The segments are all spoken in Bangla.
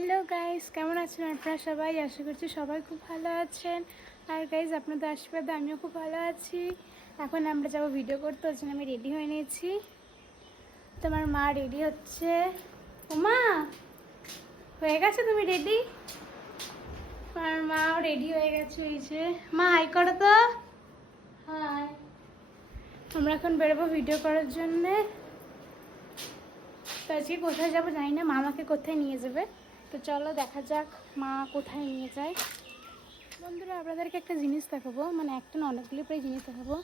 হ্যালো গাইস, কেমন আছেন আপনারা সবাই? আশা করছি সবাই খুব ভালো আছেন। আর গাইস, আপনাদের আশীর্বাদে আমিও খুব ভালো আছি। এখন আমরা যাবো ভিডিও করতে, ওর জন্য আমি রেডি হয়ে নিয়েছি। তোমার মা রেডি হচ্ছে। ও মা, হয়ে গেছে তুমি রেডি? আমার মাও রেডি হয়ে গেছে। এই যে মা, হাই করো তো। হাই। আমরা এখন বেরোবো ভিডিও করার জন্যে। তো আজকে কোথায় যাবো জানি না, মামাকে কোথায় নিয়ে যাবে। তো চলো দেখা যাক মা কোথায় নিয়ে যায়। বন্ধুরা, আপনাদেরকে একটা জিনিস দেখাবো, মানে একটা না অনেকগুলো প্রায় জিনিস দেখাবো।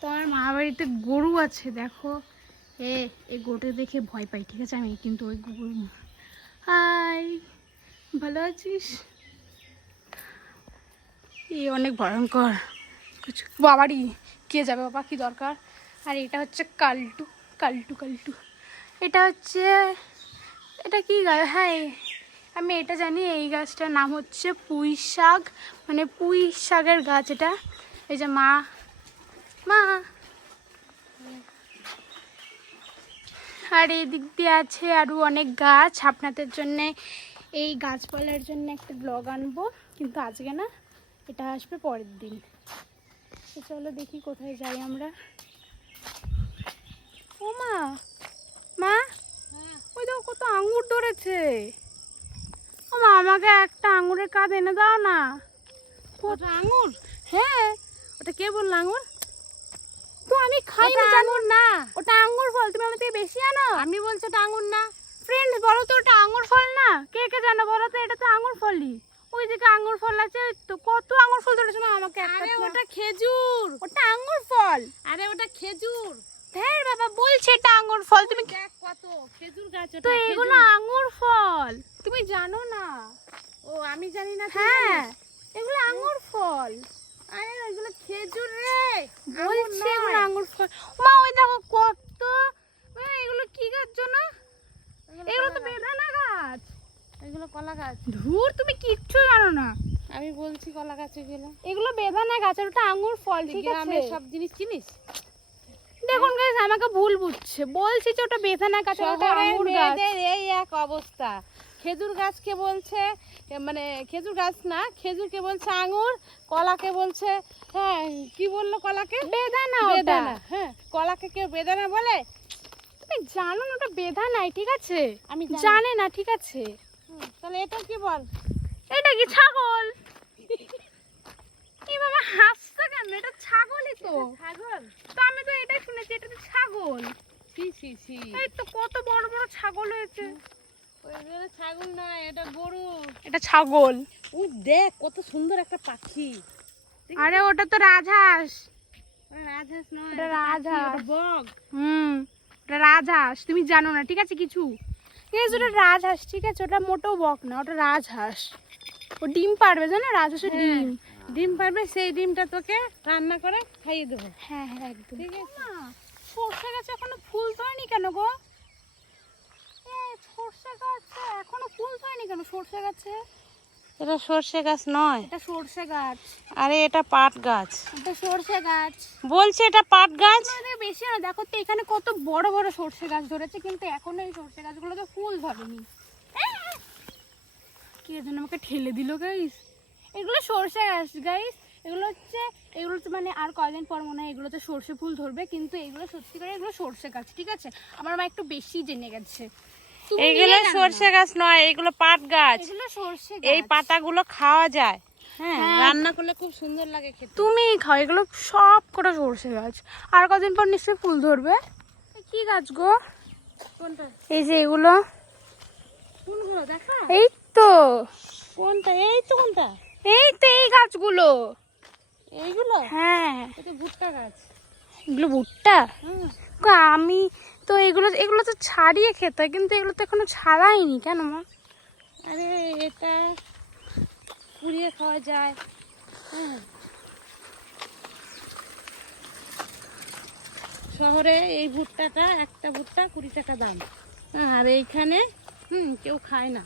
তো আমার মা বাড়িতে গরু আছে, দেখো। এই গরুটা দেখে ভয় পাই, ঠিক আছে? আমি কিন্তু ওই গরু। হাই, ভালো আছিস? এই অনেক ভয়ঙ্কর কিছু বাবারই, কে যাবে বাবা, কি দরকার। আর এটা হচ্ছে কালটু কালটু কালটু। এটা হচ্ছে, এটা কি গাছ? হ্যাঁ, আমি এটা জানি, এই গাছটার নাম হচ্ছে পুঁই শাক, মানে পুঁই শাকের গাছ এটা। এই যে মা মা আর এই দিক দিয়ে আছে আরও অনেক গাছ। আপনাদের জন্যে এই গাছপালার জন্য একটা ব্লগ আনবো, কিন্তু আজকে না, এটা আসবে পরের দিন। তো চলো দেখি কোথায় যাই আমরা। ও মা, মা, ওই দেখো কত আঙুর ধরেছে। ও মা, আমাকে একটা আঙুরের কাঁধ এনে দাও না। কত আঙুর? হ্যাঁ। ওটা কে বললো আঙুর? তো আমি খাই না আঙুর না, ওটা আঙুর ফল। তুমি আমার থেকে বেশি আনো। আমি বলছি ওটা আঙুর না। ফ্রেন্ডস বলো তো, ওটা আঙুর ফল না? কে কে জানো বলো তো? এটা তো আঙুর ফলই। ওই দিকে আঙুর ফল আছে, তো কত আঙুর ফল ধরেছে মা আমাকে। আরে ওটা খেজুর, ওটা আঙুর ফল। আরে ওটা খেজুর। হ্যাঁ বাবা, বলছে এটা আঙুর ফল। তুমি দেখ কত খেজুর গাছ, তো এগুলো আঙুর ফল, তুমি জানো না? ও আমি জানি না। হ্যাঁ, এগুলো আঙুর ফল। আরে এগুলো খেজুর রে, বলছি এগুলো আঙুর ফল। মা ওই দেখো কত। এগুলো কি গাছ জানো? এগুলো তো বেদানা গাছ। এগুলো কলা গাছ। ধুর, তুমি কিচ্ছু জানো না। আমি বলছি কলা গাছ, এগুলো বেদানা গাছ, আর ওটা আঙুর ফল। ঠিক আছে, আমি সব জিনিস চিনিস। দেখুন গাইস, আমাকে ভুল বুঝছে। বলছি যে ওটা বেদানা গাছ, ওটা আঙুর গাছ। এই এক অবস্থা। খেজুর গাছকে বলছে, মানে খেজুর গাছ না, খেজুরকে বলছে আঙুর, কলাকে বলছে, হ্যাঁ কি বললো, কলাকে বেদানা। বেদানা, হ্যাঁ। কলাকে কেউ বেদানা বলে? তুমি জানো না ওটা বেদানাই, ঠিক আছে? আমি জানি না, ঠিক আছে? তাহলে এটা কি বল? এটা কি ছাগল? এই বাবা হাসছে কেন? এটা ছাগলই তো। ছাগল তো, আমি তো এটাই শুনেছি, এটা তো ছাগল। ছি ছি ছি, এই তো কত বড় বড় ছাগল হয়েছে। ওইগুলো ছাগল না, এটা গরু। এটা ছাগল। ওই দেখ কত সুন্দর একটা পাখি। আরে ওটা তো রাজহাঁস। রাজহাঁস নয়, এটা রাজহাঁস। বক। ওটা রাজহাঁস, তুমি জানো না, ঠিক আছে? কিছু ওটা রাজহাঁস, ঠিক আছে? ওটা মোটেও বক না, ওটা রাজহাঁস। ও ডিম পারবে, জানো? রাজহাঁসের ডিম। ডিম পারবে, সেই ডিমটা তোকে রান্না করে খাইয়ে দেবো। হ্যাঁ হ্যাঁ, একদম। ঠিক আছে। সর্ষে গাছে এখনো ফুল ধরেনি কেন গো? সর্ষে গাছে এখনো ফুল ধরেনি কেন? সর্ষে গাছে, এটা সর্ষে গাছ নয়, এটা সর্ষে গাছ। আরে এটা পাট গাছ। এটা সর্ষে গাছ বলছে, এটা পাট গাছ। বেশি না, দেখো তো এখানে কত বড় বড় সর্ষে গাছ ধরেছে, কিন্তু এখনো এই সর্ষে গাছগুলোতে ফুল ধরেনি। কে যেন আমাকে ঠেলে দিল গাইস। এগুলো সর্ষে গাছ গাইস। এগুলো হচ্ছে মানে আর কয়দিন পর মনে হয় এগুলোতে সর্ষে ফুল ধরবে, কিন্তু এগুলো সত্যি করে এগুলো সর্ষে গাছ, ঠিক আছে? আমার মা একটু বেশি জেনে গেছে। এগুলো সর্ষে গাছ নয়, এগুলো পাট গাছ। এগুলো সর্ষে গাছ। এই পাতাগুলো খাওয়া যায়, হ্যাঁ, রান্না করলে খুব সুন্দর লাগে খেতে। তুমি খাও, এগুলো সব কটা সর্ষে গাছ। আর কদিন পর নিশ্চয়ই ফুল ধরবে। কি গাছ গো? কোনটা? এই যে এগুলো। কোনগুলো দেখা? এই তো। কোনটা? এই তো। কোনটা? এই তো এই গাছগুলো। এইগুলো? হ্যাঁ, এটা ভুট্টা গাছ। এগুলো ভুট্টা? আমি তো এগুলো তো ছাড়িয়ে খেতে হয়, কিন্তু এগুলো তো এখনো ছাড়াইনি কেন মা? আরে এটা পুড়িয়ে খাওয়া যায়। হ্যাঁ, শহরে এই ভুট্টাটা, একটা ভুট্টা 20 টাকা দাম। আর এইখানে কেউ খায় না।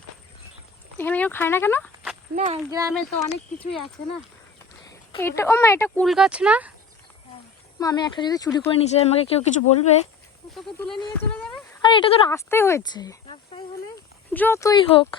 এখানে কেউ খায় না কেন? না, গ্রামে তো অনেক কিছুই আছে না। এটা, ও মা, এটা কুল গাছ না? মা, আমি একটা যদি চুরি করে নিয়ে যাই, আমাকে কেউ কিছু বলবে? তোকে তুলে নিয়ে চলে যাবে। আর এটা তো রাস্তায় হয়েছে। রাস্তায় হলে যতই হোক।